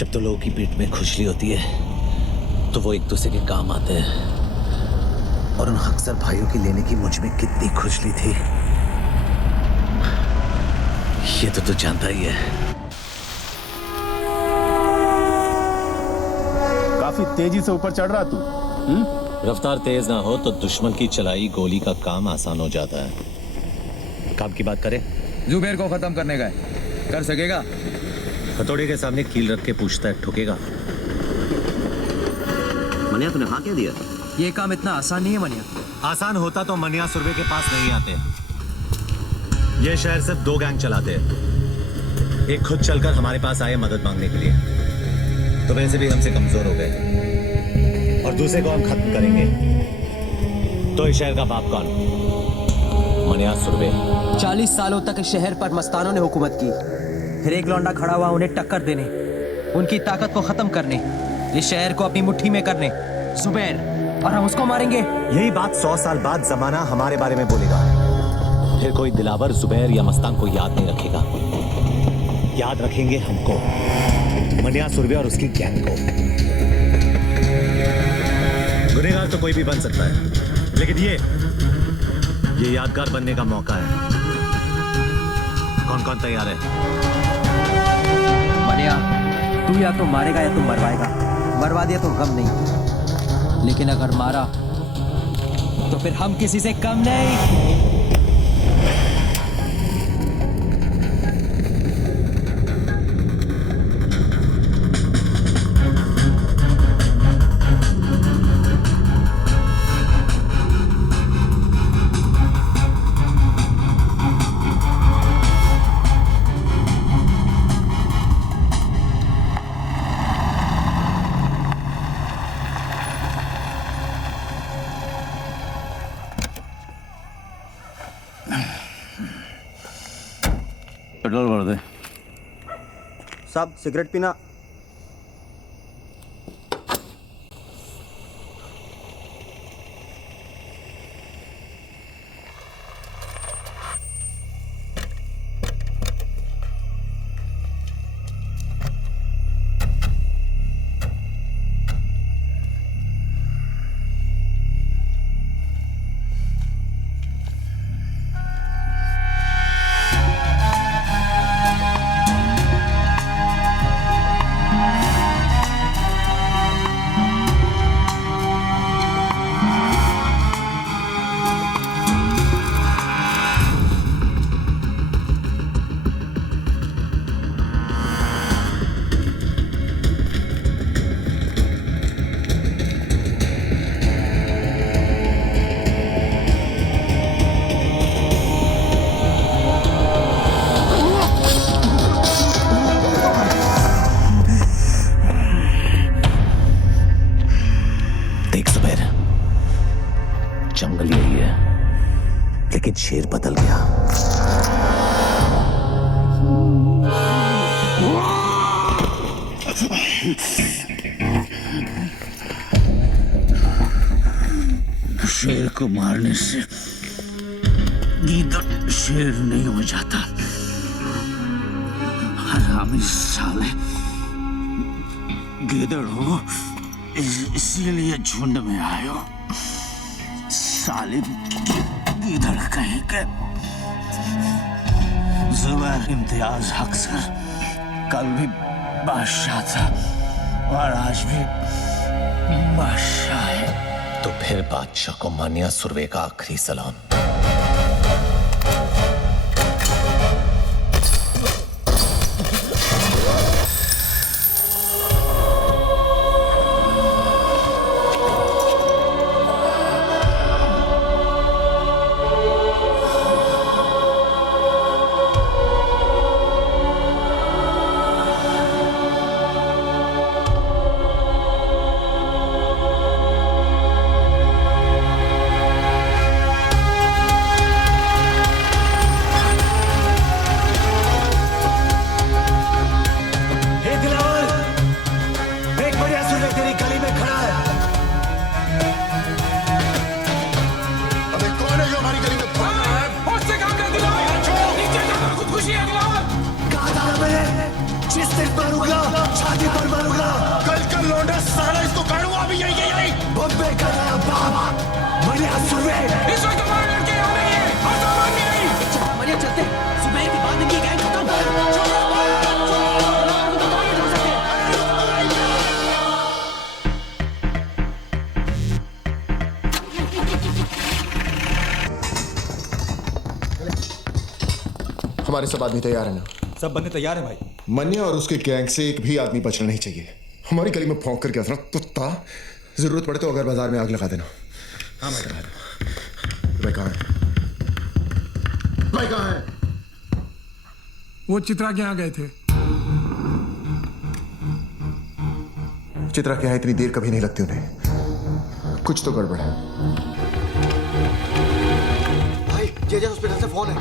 जब तो लोगों की पीठ में खुजली होती है तो वो एक दूसरे के काम आते हैं, और उन अक्सर भाइयों की लेने की मुझ में कितनी खुजली थी ये तो तू जानता ही है। काफी तेजी से ऊपर चढ़ रहा तू। रफ्तार तेज ना हो तो दुश्मन की चलाई गोली का काम आसान हो जाता है। काम की बात करें, जुबैर को खत्म करने का है, कर सकेगा? हथौड़े के सामने कील रख के पूछता है, ठुकेगा? मनिया तूने हाँ क्या दिया? ये काम इतना आसान नहीं है मनिया। आसान होता तो मनिया सुरभि के पास नहीं आते। ये शहर सिर्फ 2 गैंग चलाते हैं। एक खुद चलकर हमारे पास आए मदद मांगने के लिए, तो वैसे भी हमसे कमजोर हो गए, और दूसरे को हम खत्म करेंगे। तो इस शहर का बाप कौन? मनिया सुरभि। 40 सालों तक इस शहर पर मस्तानों ने हुकूमत की, फिर एक लौंडा खड़ा हुआ उन्हें टक्कर देने, उनकी ताकत को खत्म करने, इस शहर को अपनी मुट्ठी में करने। जुबैर, और हम उसको मारेंगे। यही बात 100 साल बाद जमाना हमारे बारे में बोलेगा। फिर कोई दिलावर जुबैर या मस्तान को याद नहीं रखेगा, याद रखेंगे हमको, मनिया सुरभि और उसकी गैंग को। गुनहगार तो कोई भी बन सकता है, लेकिन ये यादगार बनने का मौका है। कौन कौन तैयार है? मनिया, तू या तो मारेगा या तो मरवाएगा। मरवा दिया तो गम नहीं, लेकिन अगर मारा तो फिर हम किसी से कम नहीं। पेट्रोल भर दे। साहब सिगरेट पीना? जंगल यही है, लेकिन शेर बदल गया। शेर को मारने से गीदड़ शेर नहीं हो जाता। हरामी साले, गीदड़ हो इसीलिए झुंड में आए हो। साले गीदड़ कहीं के। जुबैर इम्तियाज हक सर कल भी बादशाह था और आज भी बादशाह है। तो फिर बादशाह को मानिया सुरवे का आखिरी सलाम। तुम्हारे सब आदमी तैयार है ना? सब बंदे तैयार हैं भाई। मन्या और उसके गैंग से एक भी आदमी बचना नहीं चाहिए। हमारी गली में भौंक करके असरा कुत्ता, जरूरत पड़े तो अगर बाजार में आग लगा देना। हाँ मैं लगा दूँ। भाई कहाँ है? भाई कहाँ है? वो चित्रा के यहाँ गए थे। चित्रा के यहाँ इतनी देर कभी नहीं लगती उन्हें। कुछ तो गड़बड़ है। भाई जे हॉस्पिटल से फोन है।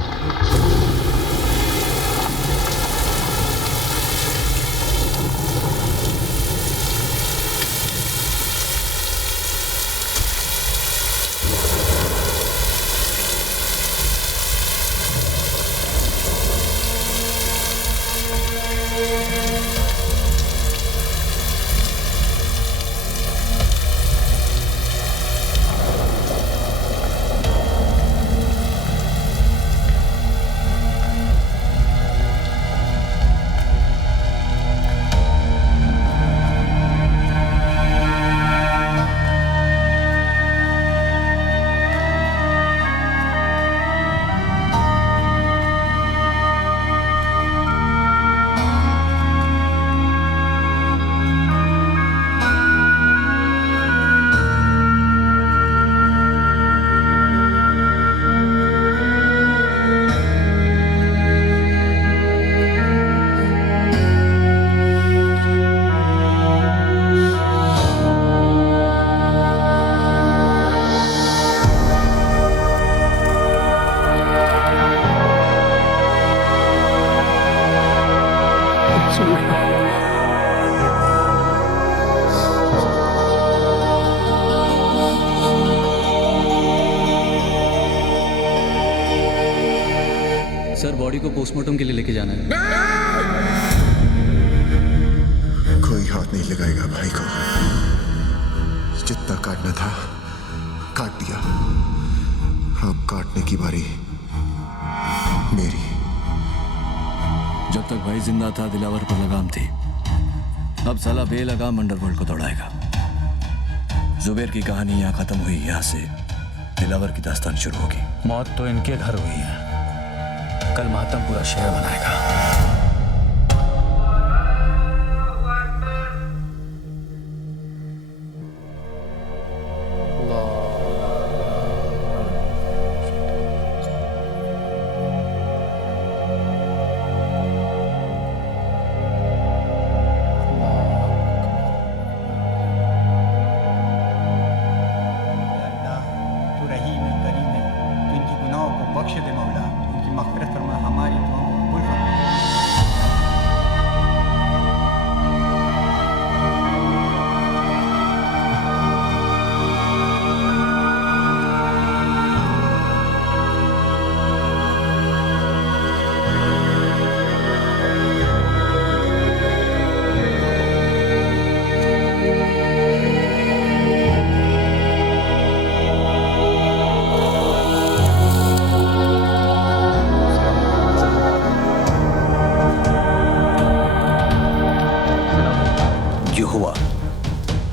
सर बॉडी को पोस्टमार्टम के लिए लेके जाना है। कोई हाथ नहीं लगाएगा भाई को। जितना काटना था काट दिया। अब काटने की बारी मेरी। जब तक भाई जिंदा था दिलावर पर लगाम थी। अब साला बेलगाम अंडरवर्ल्ड को दौड़ाएगा। जुबैर की कहानी यहाँ खत्म हुई। यहाँ से दिलावर की दास्तान शुरू होगी। मौत तो इनके घर हुई है, कल मातम पूरा शहर बनाएगा।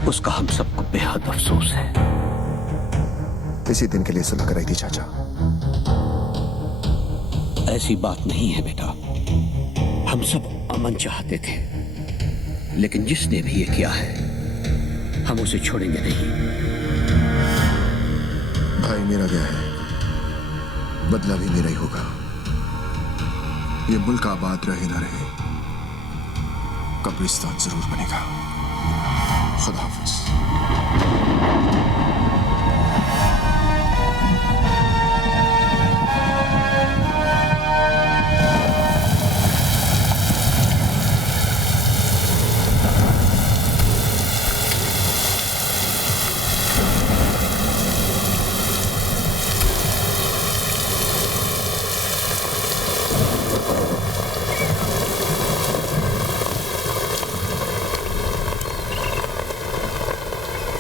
उसका हम सबको बेहद अफसोस है। इसी दिन के लिए सुलह कराई थी चाचा। ऐसी बात नहीं है बेटा, हम सब अमन चाहते थे, लेकिन जिसने भी ये किया है हम उसे छोड़ेंगे नहीं। भाई मेरा गया है, बदला भी मेरा ही होगा। ये मुल्क आबाद रहे ना रहे, कब्रिस्तान जरूर बनेगा। खुदा हाफिज।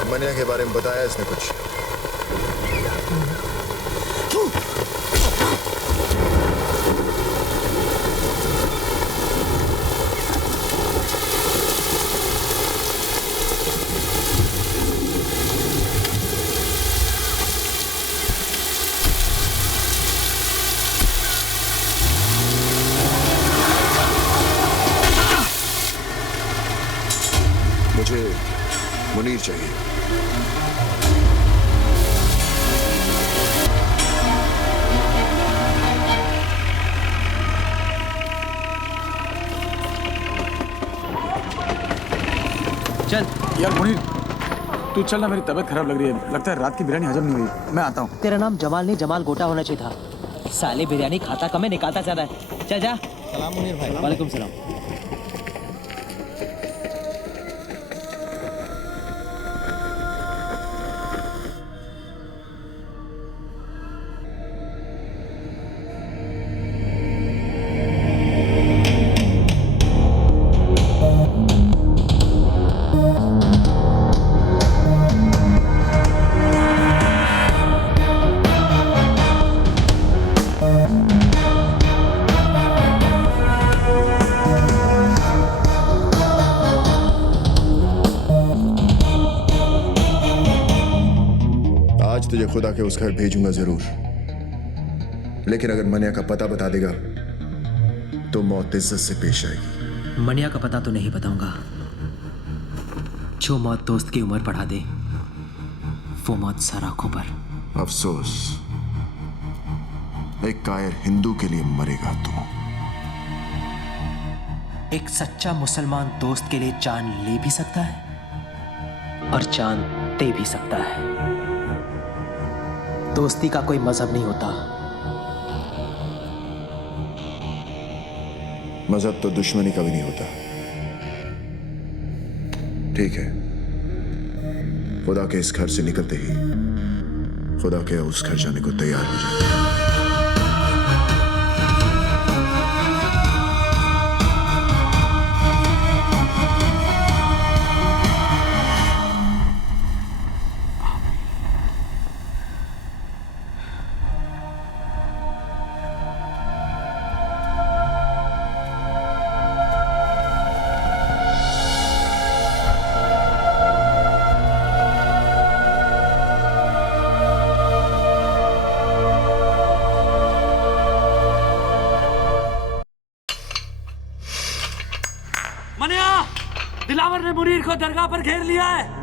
मनिया के बारे में बताया इसने कुछ? मुझे मुनीर चाहिए। चल। यार मुनीर, तू चल ना, मेरी तबीयत खराब लग रही है। लगता है रात की बिरयानी हजम नहीं हुई। मैं आता हूँ। तेरा नाम जमाल नहीं जमाल गोटा होना चाहिए था। साले बिरयानी खाता कम है, निकालता ज्यादा है। चल जा। सलाम मुनीर भाई। वालेकुम सलाम। आज तुझे खुदा के उस घर भेजूंगा जरूर, लेकिन अगर मनिया का पता बता देगा तो मौत इज्जत से पेश आएगी। मनिया का पता तो नहीं बताऊंगा। जो मौत दोस्त की उम्र बढ़ा दे वो मौत सर आंखों पर। अफसोस, एक कायर हिंदू के लिए मरेगा तू। एक सच्चा मुसलमान दोस्त के लिए जान ले भी सकता है और जान दे भी सकता है। दोस्ती का कोई मजहब नहीं होता। मजहब तो दुश्मनी का भी नहीं होता। ठीक है, खुदा के इस घर से निकलते ही खुदा के उस घर जाने को तैयार हो जाए। मनिया, दिलावर ने मुनीर को दरगाह पर घेर लिया है।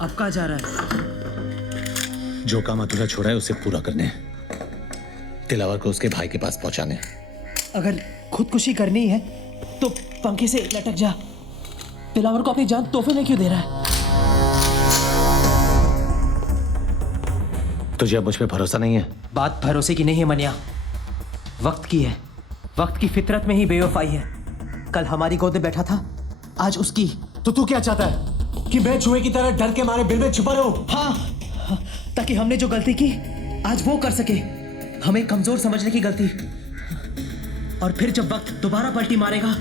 अब कहाँ जा रहा है? जो काम अधूरा छोड़ा है उसे पूरा करने, दिलावर को उसके भाई के पास पहुंचाने। अगर खुदकुशी करनी है तो पंखे से लटक जा। दिलावर को अपनी जान तोहफे में क्यों दे रहा है? तुझे अब मुझ पे भरोसा नहीं है? बात भरोसे की नहीं है मनिया, वक्त की है। वक्त की फितरत में ही बेवफाई है। कल हमारी गोद में बैठा था, आज उसकी। तो तू क्या चाहता है कि मैं चूहे की तरह डर के मारे बिल में छुपा रहूं? हाँ, ताकि हमने जो गलती की आज वो कर सके। हमें कमजोर समझने की गलती। और फिर जब वक्त दोबारा पलटी मारेगा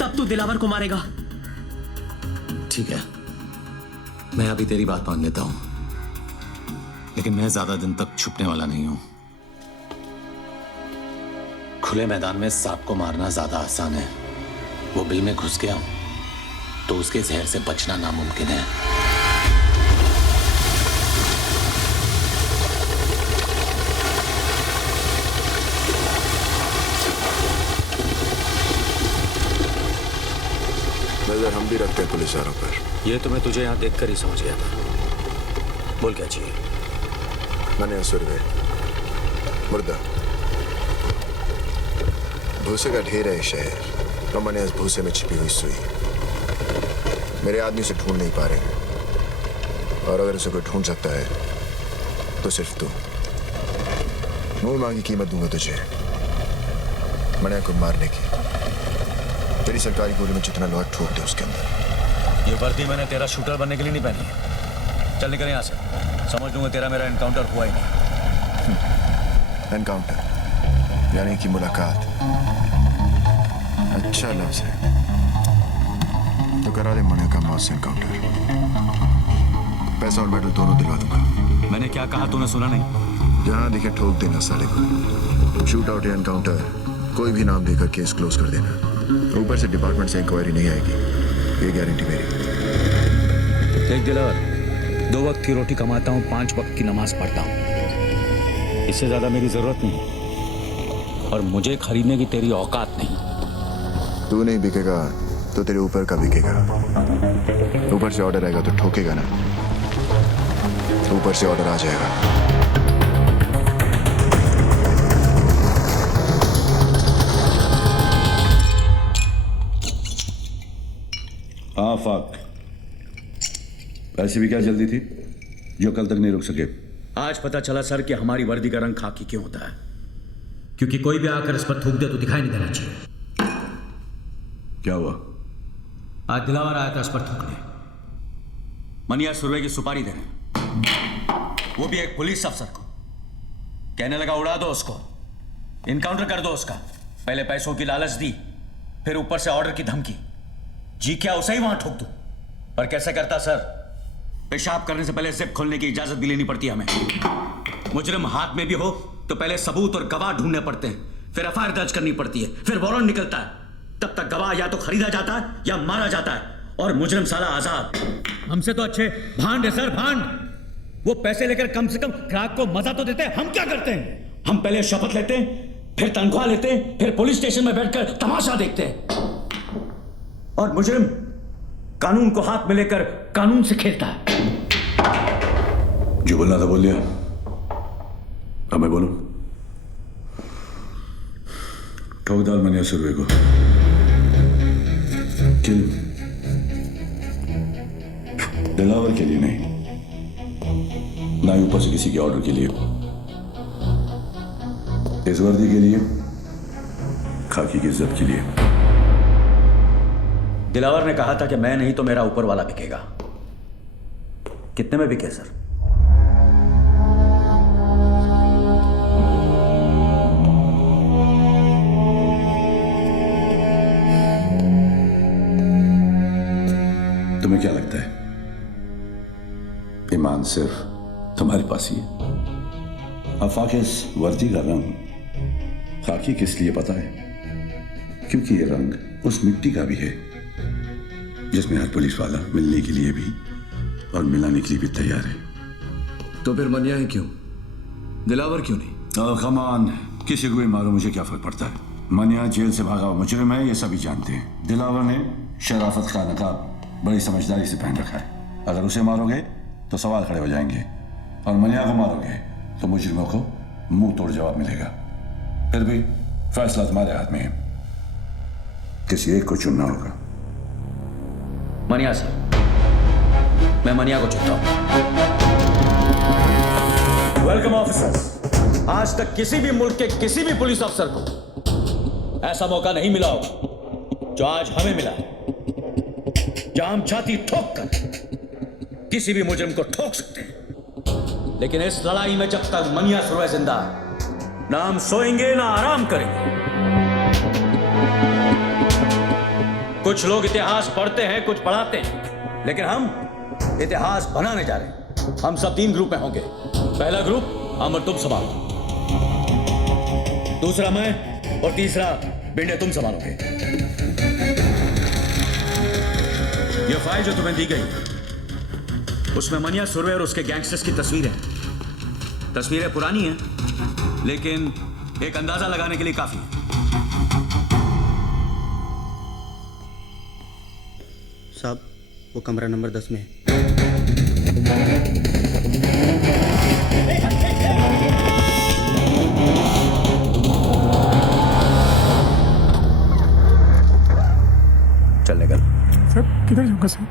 तब तू दिलावर को मारेगा। ठीक है, मैं अभी तेरी बात मान लेता हूं, लेकिन मैं ज्यादा दिन तक छुपने वाला नहीं हूं। खुले मैदान में सांप को मारना ज्यादा आसान है। वो बिल में घुस गया तो उसके जहर से बचना नामुमकिन है। नजर हम भी रखते हैं पुलिस वालों पर। ये तो मैं तुझे यहाँ देखकर ही समझ गया था। बोल क्या चाहिए? मैंने सुरवे मुर्दा भूसे का ढेर है शहर, और मैंने इस भूसे में छिपी हुई सुई। मेरे आदमी से ढूंढ नहीं पा रहे, और अगर उसे कोई ढूंढ सकता है तो सिर्फ तू। मुंह मांगी कीमत दूंगा तुझे मनिया को मारने की। तेरी सरकारी गोली में जितना लोहा ठोक दे उसके अंदर। ये वर्दी मैंने तेरा शूटर बनने के लिए नहीं पहनी है। चल निकल यहाँ से, समझ लूंगा तेरा मेरा एनकाउंटर हुआ ही नहीं। एनकाउंटर यानी कि मुलाकात। अच्छा लफ्ज है, तो करा दे मनिया का मौत से एनकाउंटर। पैसा और मेडल दोनों दिलवा दूंगा। मैंने क्या कहा तूने सुना नहीं? जहां दिखे ठोक देना साले को। शूट आउट या एनकाउंटर कोई भी नाम देकर केस क्लोज कर देना। ऊपर से डिपार्टमेंट से इंक्वायरी नहीं आएगी, ये गारंटी मेरी। देख दिलावर, 2 वक्त की रोटी कमाता हूँ, 5 वक्त की नमाज पढ़ता हूँ। इससे ज्यादा मेरी जरूरत नहीं, और मुझे खरीदने की तेरी औकात नहीं। तू नहीं बिकेगा तो तेरे ऊपर का बिकेगा। ऊपर से ऑर्डर आएगा तो ठोकेगा ना, ऊपर से ऑर्डर आ जाएगा। हाँ फाक, ऐसी भी क्या जल्दी थी जो कल तक नहीं रुक सके? आज पता चला सर कि हमारी वर्दी का रंग खाकी क्यों होता है। क्योंकि कोई भी आकर इस पर थूक दे तो दिखाई नहीं देना चाहिए। क्या हुआ? आज दिलावर आया था इस पर थूकने। मनिया सुरवे की सुपारी देने, वो भी एक पुलिस अफसर को। कहने लगा उड़ा दो उसको, इनकाउंटर कर दो उसका। पहले पैसों की लालच दी, फिर ऊपर से ऑर्डर की धमकी। जी क्या उसे ही वहां ठोक दूं? पर कैसे करता सर? पेशाब करने से पहले जिप खोलने की इजाजत भी लेनी पड़ती है हमें। मुजरिम हाथ में भी हो तो पहले सबूत और गवाह ढूंढने पड़ते हैं, फिर एफआईआर दर्ज करनी पड़ती है, फिर वारंट निकलता है। तब तक गवाह या तो खरीदा जाता है या मारा जाता है, और मुजरिम साला आजाद। हमसे तो अच्छे भांड है सर, भांड। वो पैसे लेकर कम से कम ग्राहक को मजा तो देते हैं। हम क्या करते हैं? हम पहले शपथ लेते हैं, फिर तनख्वाह लेते हैं, फिर पुलिस स्टेशन में बैठकर तमाशा देखते हैं। और मुजरिम कानून को हाथ में लेकर कानून से खेलता है। जो बोलना था बोल लिया, अब मैं बोलूं? ठोक डाल मनिया सुरवे को, किल। दिलावर के लिए नहीं, ना ही ऊपर से किसी के ऑर्डर के लिए। इस वर्दी के लिए, खाकी की इज्जत के लिए। दिलावर ने कहा था कि मैं नहीं तो मेरा ऊपर वाला बिकेगा। कितने में बिके सर? तुम्हें क्या लगता है ईमान सिर्फ तुम्हारे पास ही है? आफाक, इस वर्दी का रंग खाकी किस लिए पता है? क्योंकि ये रंग उस मिट्टी का भी है जिसमें हर पुलिस वाला मिलने के लिए भी और मिलाने के लिए भी तैयार है। तो फिर मनिया ही क्यों, दिलावर क्यों नहीं? कमान, किसी को भी मारो, मुझे क्या फर्क पड़ता है। मनिया जेल से भागा हुआ मुजरिम है, ये सभी जानते हैं। दिलावर ने शराफत का नकाब बड़ी समझदारी से पहन रखा है। अगर उसे मारोगे तो सवाल खड़े हो जाएंगे, और मनिया को मारोगे तो मुजरिमों को मुंह तोड़ जवाब मिलेगा। फिर भी फैसला तुम्हारे हाथ में है, किसी एक को चुनना होगा। मनिया सर, मैं मनिया को चुनता हूं। Welcome officers. आज तक किसी भी मुल्क के किसी भी पुलिस अफसर को ऐसा मौका नहीं मिला होगा जो आज हमें मिला है, जहां हम छाती ठोक कर किसी भी मुजरिम को ठोक सकते हैं। लेकिन इस लड़ाई में जब तक मनिया सुरवे जिंदा है, ना हम सोएंगे ना आराम करेंगे। कुछ लोग इतिहास पढ़ते हैं, कुछ पढ़ाते हैं, लेकिन हम इतिहास बनाने जा रहे हैं। हम सब 3 ग्रुप में होंगे। पहला ग्रुप हम और तुम संभालो, दूसरा मैं, और तीसरा बिंडे तुम संभालोगे। यह फाइल जो तुम्हें दी गई, उसमें मनिया सुरवे और उसके गैंगस्टर्स की तस्वीरें पुरानी हैं, लेकिन एक अंदाजा लगाने के लिए काफी है। साहब, वो कमरा नंबर 10 में है। चल निकल। साहब किधर जाऊंगा साहब?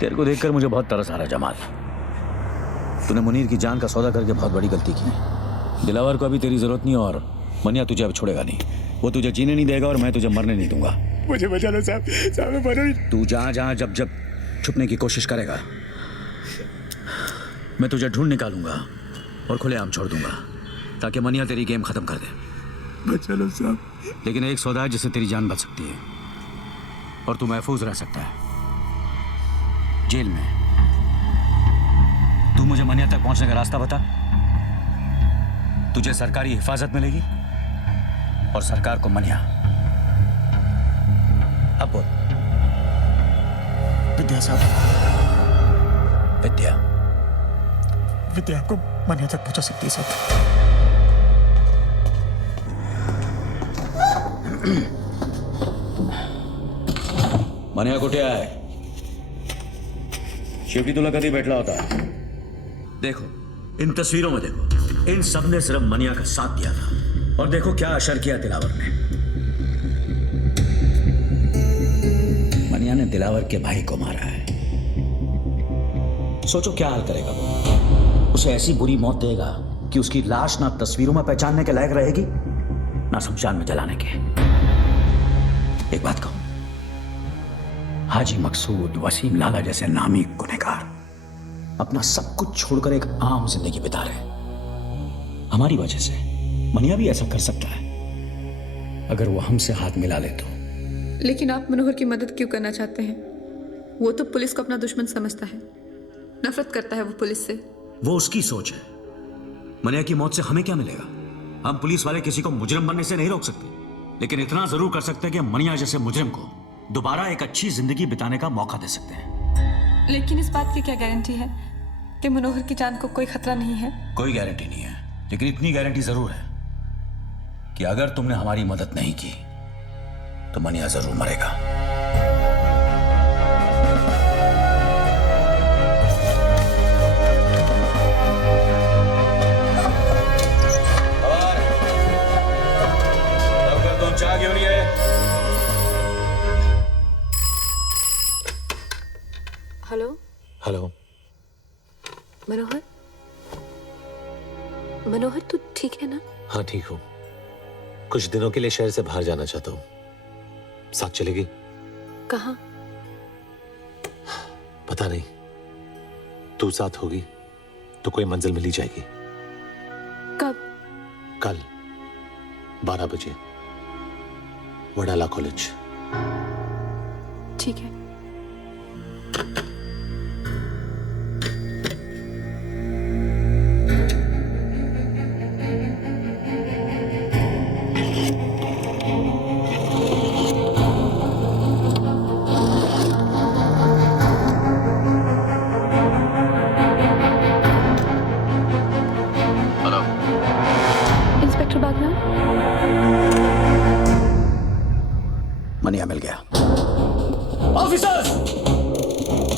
तेरे को देखकर मुझे बहुत तरस आ रहा जमाल। तूने मुनीर की जान का सौदा करके बहुत बड़ी गलती की। दिलावर को अभी तेरी जरूरत नहीं, और मनिया तुझे अब छोड़ेगा नहीं। वो तुझे जीने नहीं देगा और मैं तुझे मरने नहीं दूंगा। मुझे बचा लो साहब, साहब मैं मरो ही। तू जहां जहां जब जब छुपने की कोशिश करेगा, मैं तुझे ढूंढ निकालूंगा और खुलेआम छोड़ दूंगा, ताकि मनिया तेरी गेम खत्म कर दे। बचा लो साहब। लेकिन एक सौदा है जिससे तेरी जान बच सकती है, और तू महफूज रह सकता है जेल में। तू मुझे मनिया तक पहुंचने का रास्ता बता। तुझे सरकारी हिफाजत मिलेगी और सरकार को मनिया। अब बोल। विद्या साहब, विद्या विद्या आपको मनिया तक पहुंचा सकती है साहब। मनिया कुठे आहे? शेवटी तुला कधी भेटला होता? देखो, इन तस्वीरों में देखो, इन सब ने सिर्फ मनिया का साथ दिया था, और देखो क्या असर किया दिलावर ने। मनिया ने दिलावर के भाई को मारा है। सोचो क्या हाल करेगा वो। उसे ऐसी बुरी मौत देगा कि उसकी लाश ना तस्वीरों में पहचानने के लायक रहेगी, ना शमशान में जलाने के। एक बात कहूं, हाजी मकसूद, वसीम लाला जैसे नामी गुनहगार अपना सब कुछ छोड़कर एक आम जिंदगी बिता रहे। हमारी वजह से मनिया भी ऐसा कर सकता है अगर वो हमसे हाथ मिला ले तो। लेकिन आप मनोहर की मदद क्यों करना चाहते हैं? वो तो पुलिस को अपना दुश्मन समझता है, नफरत करता है वो पुलिस से। वो उसकी सोच है। मनिया की मौत से हमें क्या मिलेगा? हम पुलिस वाले किसी को मुजरिम बनने से नहीं रोक सकते, लेकिन इतना जरूर कर सकते हैं कि मनिया जैसे मुजरिम को दोबारा एक अच्छी जिंदगी बिताने का मौका दे सकते हैं। लेकिन इस बात की क्या गारंटी है कि मनोहर की जान को कोई खतरा नहीं है? कोई गारंटी नहीं है, लेकिन इतनी गारंटी जरूर है कि अगर तुमने हमारी मदद नहीं की तो मनिया जरूर मरेगा। और चाह क्यों नहीं है? Hello hello. मनोहर, मनोहर तू ठीक है ना? हाँ ठीक हूँ। कुछ दिनों के लिए शहर से बाहर जाना चाहता हूँ। साथ चलेगी? कहाँ? पता नहीं। तू साथ होगी तो कोई मंजिल मिल ही जाएगी। कब? कल 12 बजे वडाला कॉलेज। ठीक है। मनिया मिल गया। ऑफिसर्स,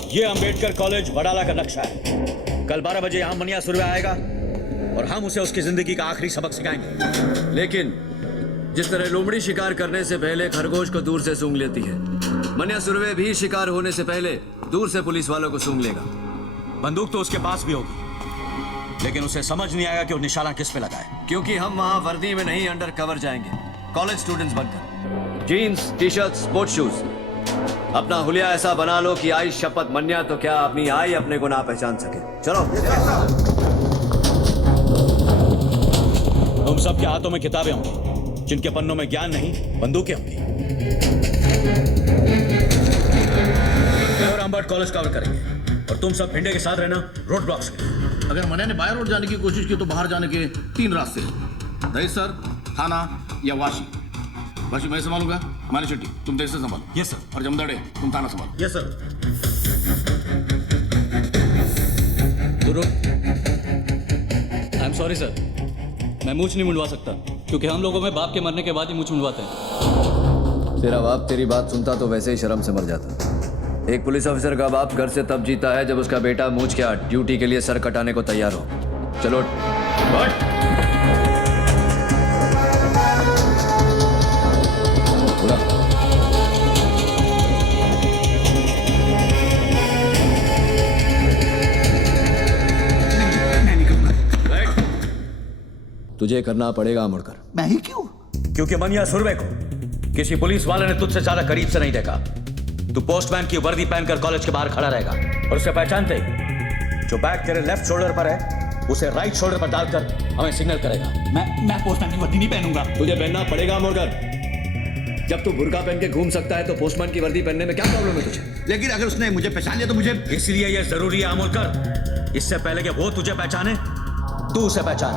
ये अंबेडकर कॉलेज वडाला का नक्शा है। कल 12 बजे यहाँ मनिया सुरवे आएगा और हम उसे उसकी जिंदगी का आखिरी सबक सिखाएंगे। लेकिन जिस तरह लोमड़ी शिकार करने से पहले खरगोश को दूर से सूंघ लेती है, मनिया सुरवे भी शिकार होने से पहले दूर से पुलिस वालों को सूंघ लेगा। बंदूक तो उसके पास भी होगी, लेकिन उसे समझ नहीं आएगा कि वो निशाना किस पे लगाए। क्योंकि हम वहां वर्दी में नहीं, अंडर कवर जाएंगे, कॉलेज स्टूडेंट्स बनकर। Jeans, T shirt, sports shoes. अपना हुलिया ऐसा बना लो कि आई शपथ मन्या तो क्या अपनी आई अपने को ना पहचान सके। चलो। तुम सबके हाथों में किताबें होंगी, जिनके पन्नों में ज्ञान नहीं, बंदूकें होंगी। और अंबर्ट कॉलेज कवर करेंगे और तुम सब भिंडे के साथ रहना रोड ब्लॉक्स के। अगर मन्या ने बाय रोड जाने की कोशिश की तो बाहर जाने के 3 रास्ते हैं, दहीसर, थाना या वाशी। वाशी मैं संभालूंगा, मानी शेट्टी तुम दहीसर संभालो। Yes sir. और जमदड़े तुम थाना संभालो। Yes sir. I am sorry sir, मैं मूछ नहीं मुंडवा सकता, क्योंकि हम लोगों में बाप के मरने के बाद ही मूछ मुंडवाते हैं। तेरा बाप तेरी बात सुनता तो वैसे ही शर्म से मर जाता। एक पुलिस ऑफिसर का बाप घर से तब जीता है जब उसका बेटा मूछ के ड्यूटी के लिए सर कटाने को तैयार हो। चलो तुझे करना पड़ेगा मुड़कर। मैं ही क्यों? क्योंकि मनिया सुरवे को किसी पुलिस वाले ने तुझसे ज्यादा करीब से नहीं देखा। तू पोस्टमैन की वर्दी पहनकर कॉलेज के बाहर खड़ा रहेगा और उसे पहचानते ही जो बैग तेरे लेफ्ट शोल्डर पर है उसे राइट शोल्डर पर डालकर हमें सिग्नल करेगा। मैं पोस्टमैन की वर्दी नहीं पहनूंगा। तुझे पहनना पड़ेगा मुड़कर। जब तू बुर्का पहन के घूम सकता है तो पोस्टमैन की वर्दी पहनने में क्या प्रॉब्लम है तुझे? लेकिन अगर उसने मुझे पहचान लिया तो मुझे। इसलिए यह जरूरी है अमोलकर, इससे पहले कि वो तुझे पहचाने तू उसे पहचान।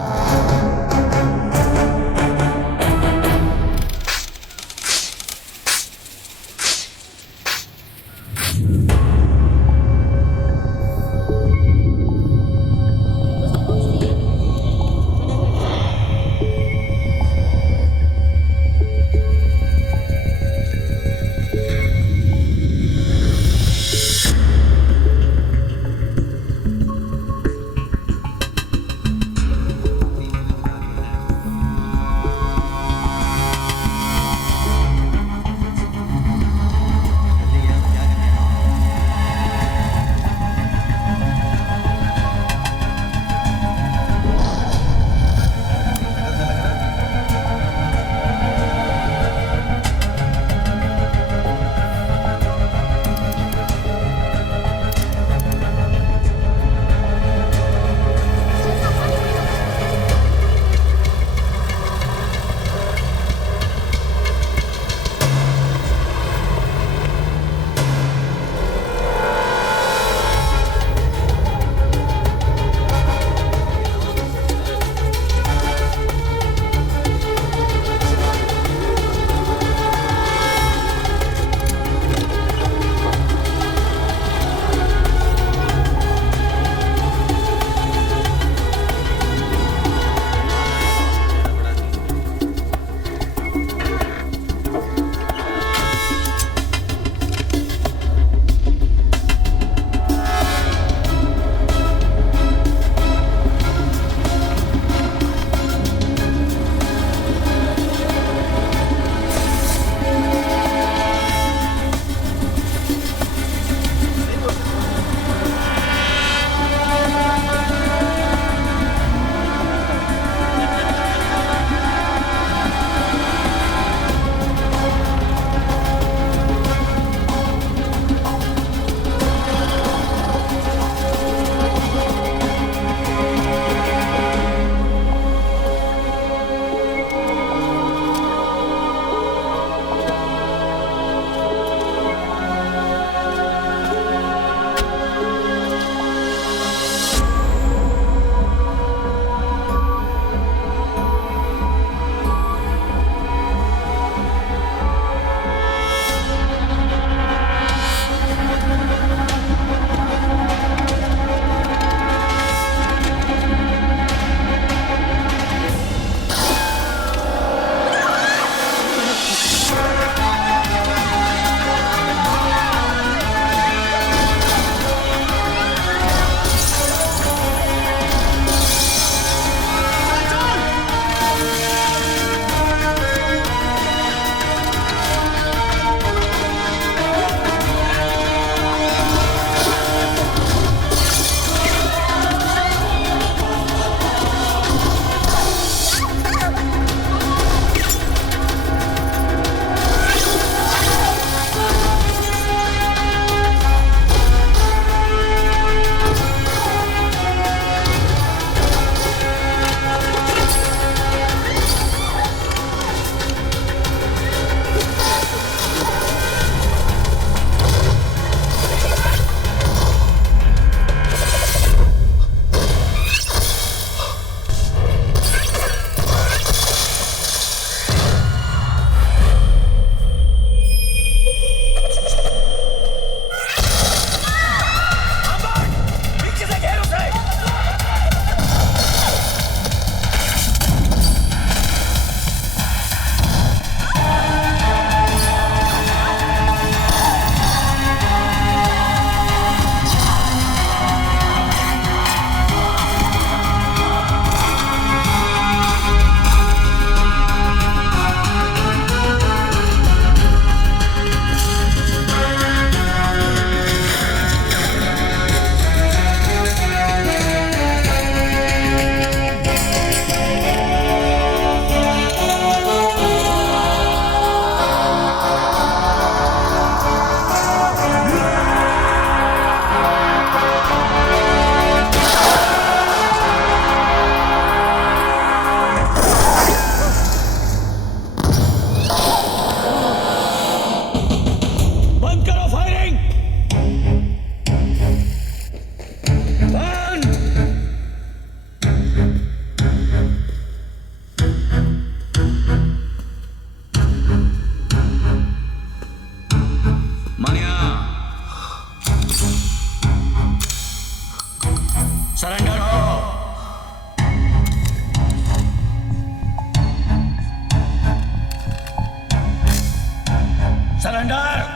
मनिया सरेंडर हो। सरेंडर।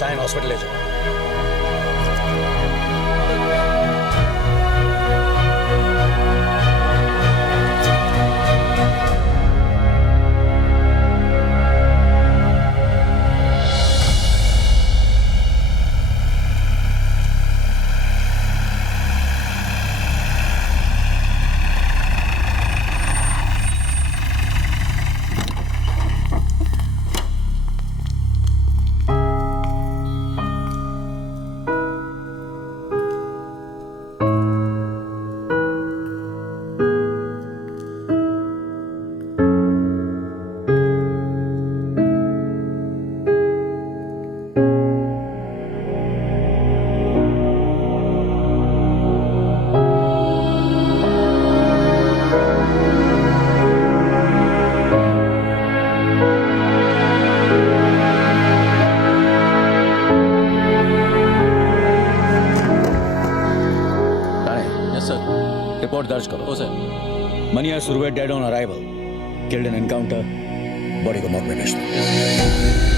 साइन हॉस्पिटल ले जाओ। रिपोर्ट दर्ज करो। ओ sir. Manya Surve dead on arrival, killed in encounter, body को मॉर्ग में भेज दो।